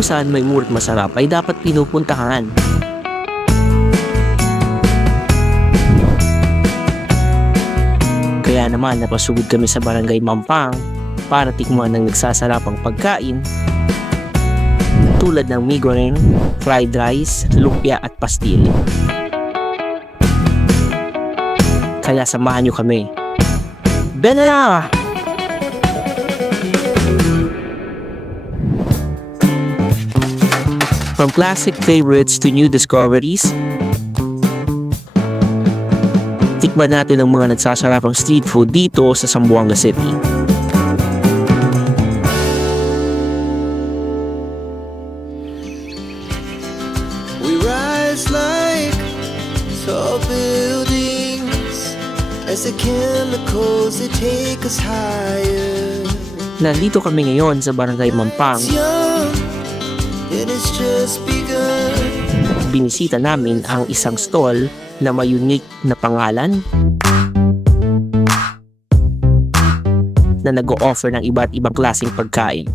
kung saan may mura't masarap ay dapat pinupuntahan. Kaya naman napasugod kami sa Barangay Mampang para tikman ng nagsasarapang pagkain tulad ng mie goreng, fried rice, lumpia at pastil. Kaya samahan nyo kami. Bena na! From classic favorites to new discoveries, tikman natin ang mga nagsasarapang street food dito sa Zamboanga City. We rise like tall buildings as the chemicals they take us higher. Nandito kami ngayon sa Barangay Mampang. It's young and it's just begun. Binisita namin ang isang stall na may unique na pangalan na nag-o-offer ng iba't ibang klaseng pagkain.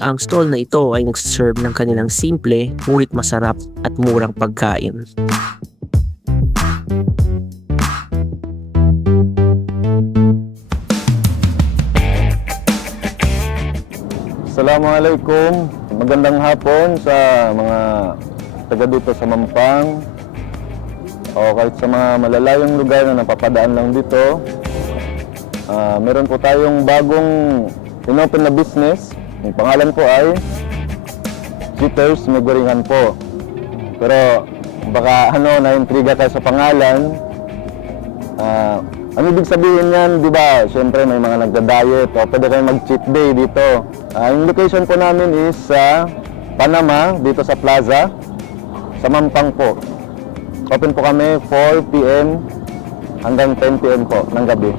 Ang stall na ito ay nagsaserve ng kanilang simple, ngunit masarap at murang pagkain. Assalamualaikum. Magandang hapon sa mga taga dito sa Mampang o kahit sa mga malalayong lugar na napapadaan lang dito. Meron po tayong bagong inopen na business. Ang pangalan po ay Cheaters Mie Gorengan po. Pero baka na-intriga kayo sa pangalan. Ano ibig sabihin yan, di ba? Siyempre may mga nagda-diet o pwede kayong mag-cheat day dito. Yung location po namin is sa Panama, dito sa Plaza, sa Mampang po. Open po kami 4 p.m. hanggang 10 p.m. po ng gabi.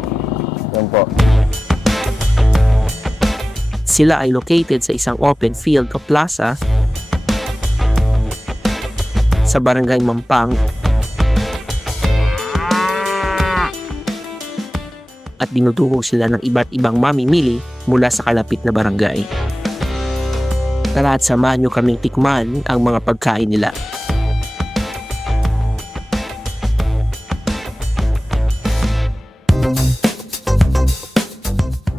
Yan po. Sila ay located sa isang open field o plaza sa Barangay Mampang at dinudukog sila ng iba't ibang mamimili mula sa kalapit na barangay. Tara at samahan nyo kaming tikman ang mga pagkain nila.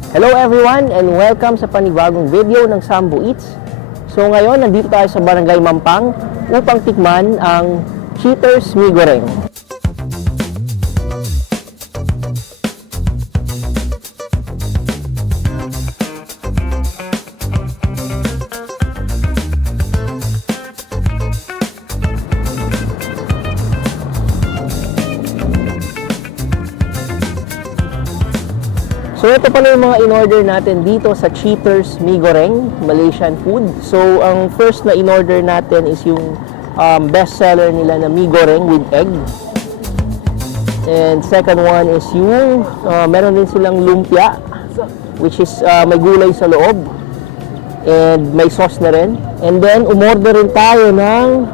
Hello everyone and welcome sa panibagong video ng Sambo Eats. So ngayon nandito tayo sa Barangay Mampang upang tikman ang Cheaters Mie Goreng. So ito pala yung mga in-order natin dito sa Cheaters Mie Goreng, Malaysian food. So ang first na in-order natin is yung best seller nila na mie goreng with egg. And second one is yung meron din silang lumpia, which is may gulay sa loob and may sauce na rin. And then umorder rin tayo ng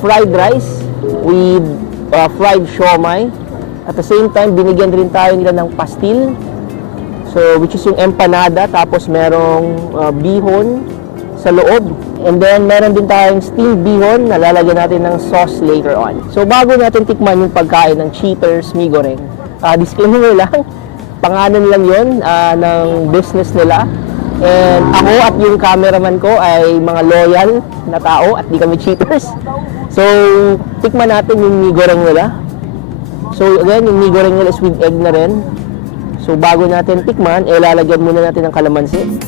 fried rice with fried siomai. At the same time binigyan rin tayo nila ng pastil. So, which is yung empanada, tapos merong bihon sa loob. And then, meron din tayong steamed bihon na lalagyan natin ng sauce later on. So, bago natin tikman yung pagkain ng Cheaters Mie Goreng, disclaimer lang, pangalan lang yun ng business nila. And ako at yung cameraman ko ay mga loyal na tao at di kami cheaters. So, tikman natin yung mie goreng nila. So, again, yung mie goreng nila is with egg na rin. So bago natin tikman, lalagyan muna natin ng kalamansi.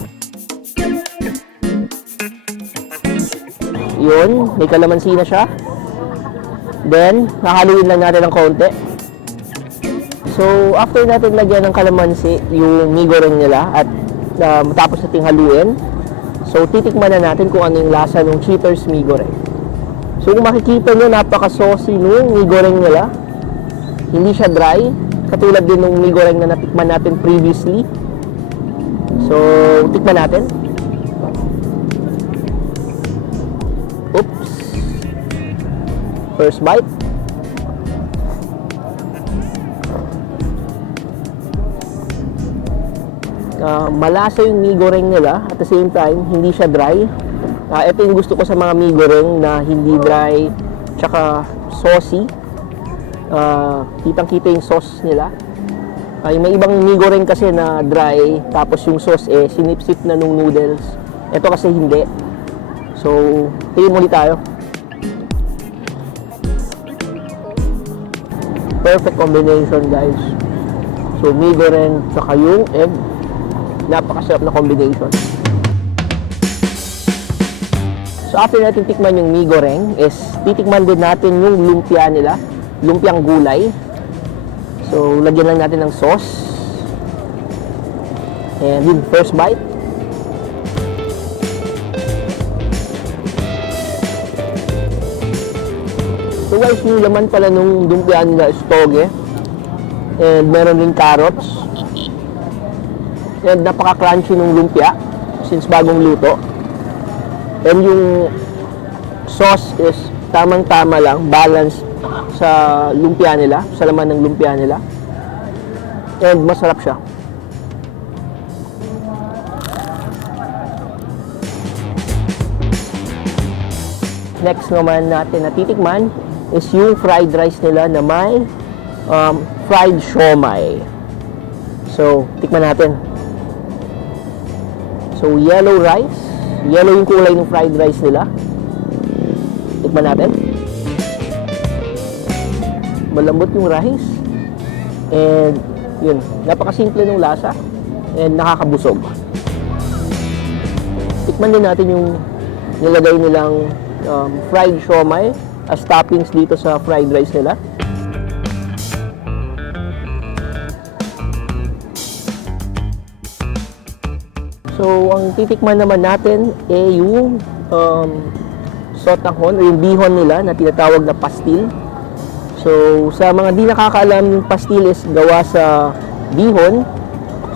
Yun, may kalamansi na siya. Then, hahaluin lang natin ng konti. So after natin lagyan ng kalamansi, yung mie goreng nila at matapos nating haluin, so titikman na natin kung ano yung lasa ng Cheaters Mie Goreng. So kung makikita nyo, napaka-saucy nung mie goreng nila. Hindi siya dry. Katulad din ng mie goreng na natikman natin previously. So, tikman natin. Oops. First bite. malasa yung mee goreng nila. At the same time, hindi siya dry. Ito yung gusto ko sa mga mee goreng na hindi dry, tsaka saucy. Kitang-kita yung sauce nila. May ibang mee goreng kasi na dry, tapos yung sauce sinipsip na nung noodles. Ito kasi hindi. So, tingin muli tayo. Perfect combination, guys. So, mee goreng tsaka yung egg. Napakasarap na combination. So, after natin tikman yung mee goreng, is titikman din natin yung lumpia nila. Lumpiang gulay. So, lagyan lang natin ng sauce. And yun, first bite. So guys, yung laman pala nung lumpia nila is toge. And meron din carrots. And napaka-crunchy nung lumpia since bagong luto. And yung sauce is tamang-tama lang, balance sa lumpia nila, sa laman ng lumpia nila. And masarap siya. Next naman natin na titikman is yung fried rice nila na may fried siomai. So, tikman natin. So, yellow rice. Yellow yung kulay ng fried rice nila. Tikman natin. Malambot yung rice. And, yun. Napakasimple ng lasa. And nakakabusog. Tikman din natin yung nilagay nilang fried siomai as toppings dito sa fried rice nila. So, ang titikman naman natin yung sotanghon o yung bihon nila na tinatawag na pastil. So, sa mga di nakakaalam, yung pastil is gawa sa bihon.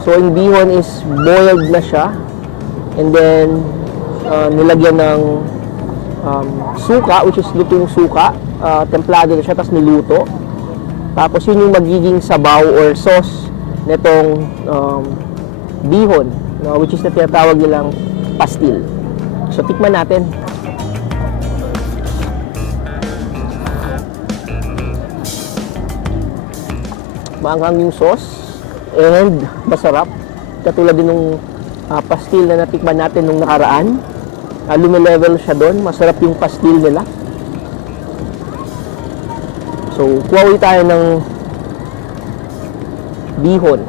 So, yung bihon is boiled na siya. And then, nilagyan ng suka, which is lutong suka. Templado na siya, tapos niluto. Tapos, yun yung magiging sabaw or sauce nitong bihon, which is na tinatawag nilang pastil. So, tikman natin. Maanghang yung sauce and masarap. Katulad din ng pastil na natikman natin nung nakaraan. Lumilevel siya doon. Masarap yung pastil nila. So, kuha tayo ng bihon.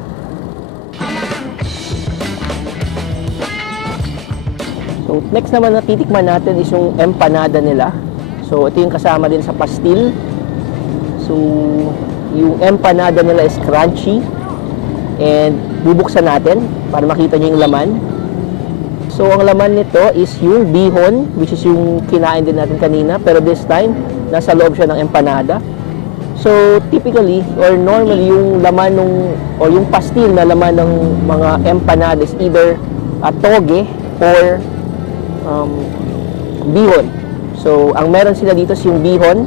So, next naman na titikman natin is yung empanada nila. So, ito yung kasama din sa pastil. So, yung empanada nila is crunchy. And bubuksan natin para makita nyo yung laman. So, ang laman nito is yung bihon, which is yung kinain din natin kanina. Pero this time, nasa loob siya ng empanada. So, typically, or normally, yung laman o yung pastil na laman ng mga empanada is either toge or bihon. So, ang meron sila dito is yung bihon.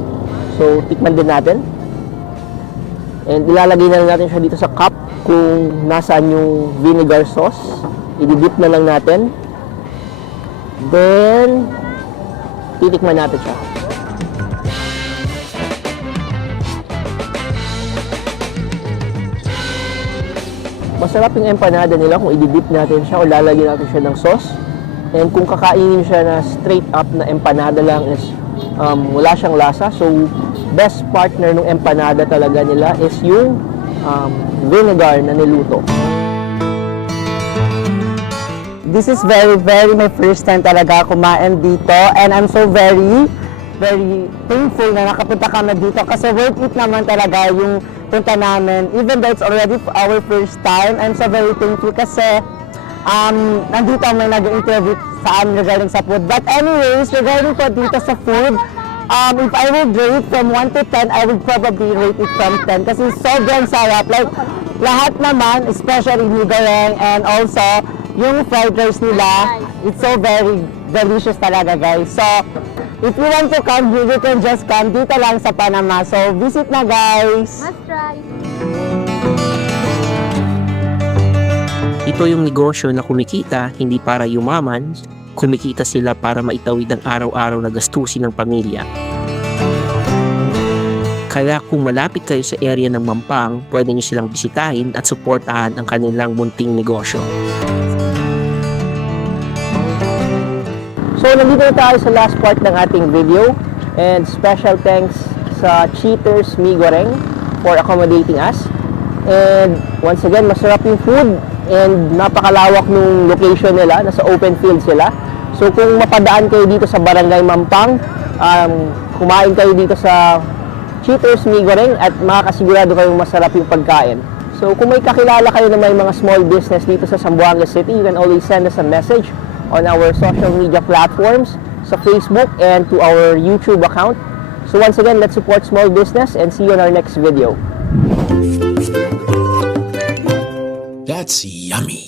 So, tikman din natin. And ilalagay na lang natin siya dito sa cup kung nasaan yung vinegar sauce. I-dip na lang natin. Then, titikman natin siya. Masarap yung empanada nila kung i-dip natin siya o lalagyan natin siya ng sauce. And kung kakainin siya na straight up na empanada lang is wala siyang lasa. So, best partner ng empanada talaga nila is yung vinegar na niluto. This is very my first time talaga kumain dito, and I'm so very thankful na nakapunta kami dito kasi worth it naman talaga yung punta namin. Even though it's already our first time, I'm so very thankful kasi nandito may nag-interview sa amin regarding sa food. But anyways, regarding po dito sa food, if I would rate from 1 to 10, I would probably rate it from 10 kasi sobrang sarap. Like, lahat naman, especially mee goreng and also yung fried rice nila, it's so very delicious talaga, guys. So, if you want to come here, you can just come dito lang sa Panama. So, visit na, guys! Must try. Ito yung negosyo na kumikita hindi para yumaman, kumikita sila para maitawid ang araw-araw na gastusin ng pamilya. Kaya kung malapit kayo sa area ng Mampang, pwede nyo silang bisitahin at suportahan ang kanilang munting negosyo. So, nandito na tayo sa last part ng ating video. And special thanks sa Cheaters Mi Goreng for accommodating us. And once again, masarap yung food and napakalawak nung location nila. Nasa open field sila. So, kung mapadaan kayo dito sa Barangay Mampang, kumain kayo dito sa Cheaters Mi Goreng at makakasigurado kayong masarap yung pagkain. So, kung may kakilala kayo na may mga small business dito sa Zamboanga City, you can always send us a message on our social media platforms sa Facebook and to our YouTube account. So once again, let's support small business and see you on our next video. That's yummy.